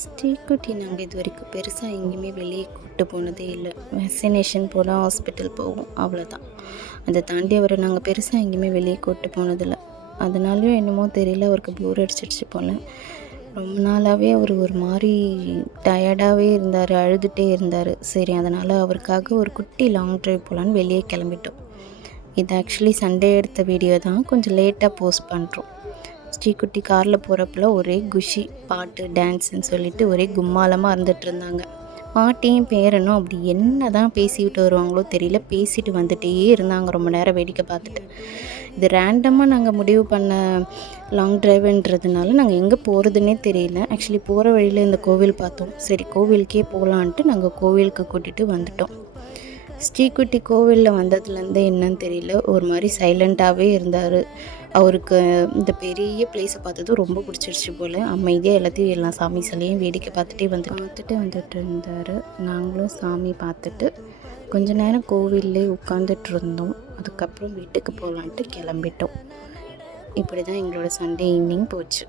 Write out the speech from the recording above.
ஸ்ரீக்குட்டி நாங்கள் இது வரைக்கும் பெருசாக எங்கேயுமே வெளியே கூப்பிட்டு போனதே இல்லை. வேக்சினேஷன் போனால் ஹாஸ்பிட்டல் போவோம், அவ்வளோதான். அதை தாண்டி அவரை நாங்கள் பெருசாக எங்கேயுமே வெளியே கூப்பிட்டு போனதில்லை. அதனாலையும் என்னமோ தெரியல, அவருக்கு போர் அடிச்சிடுச்சு போல். ரொம்ப நாளாகவே அவர் ஒரு மாதிரி டயர்டாகவே இருந்தார், அழுதுகிட்டே இருந்தார். சரி, அதனால் அவருக்காக ஒரு குட்டி லாங் ட்ரைவ் போகலான்னு வெளியே கிளம்பிட்டோம். இது ஆக்சுவலி சண்டே எடுத்த வீடியோ தான், கொஞ்சம் லேட்டாக போஸ்ட் பண்ணுறோம். ஸ்ரீக்குட்டி காரில் போகிறப்பெல்லாம் ஒரே குஷி, பாட்டு டான்ஸுன்னு சொல்லிட்டு ஒரே கும்மாலமாக இருந்துகிட்டு இருந்தாங்க. பாட்டியும் பேரனும் அப்படி என்ன தான் பேசிக்கிட்டு வருவாங்களோ தெரியல, பேசிட்டு வந்துகிட்டே இருந்தாங்க ரொம்ப நேரம் வேடிக்கை பார்த்துட்டு. இது ரேண்டமாக நாங்கள் முடிவு பண்ண லாங் ட்ரைவுன்றதுனால நாங்கள் எங்கே போகிறதுனே தெரியல. ஆக்சுவலி போகிற வழியில் இந்த கோவில் பார்த்தோம். சரி, கோவிலுக்கே போகலான்ட்டு நாங்கள் கோவிலுக்கு கூட்டிகிட்டு வந்துட்டோம். ஸ்ரீக்குட்டி கோவிலில் வந்ததுலேருந்தே என்னன்னு தெரியல, ஒரு மாதிரி சைலண்ட்டாகவே இருந்தார். அவருக்கு இந்த பெரிய பிளேஸை பார்த்ததும் ரொம்ப பிடிச்சிருச்சு போல். அமைதியாக எல்லாத்தையும் எல்லா சாமி சிலையும் வேடிக்கை வந்துட்டு இருந்தார். நாங்களும் சாமி பார்த்துட்டு கொஞ்ச நேரம் கோவில்லே உட்காந்துட்டு இருந்தோம். அதுக்கப்புறம் வீட்டுக்கு போகலான்ட்டு கிளம்பிட்டோம். இப்படி தான் எங்களோட சண்டே ஈவினிங் போச்சு.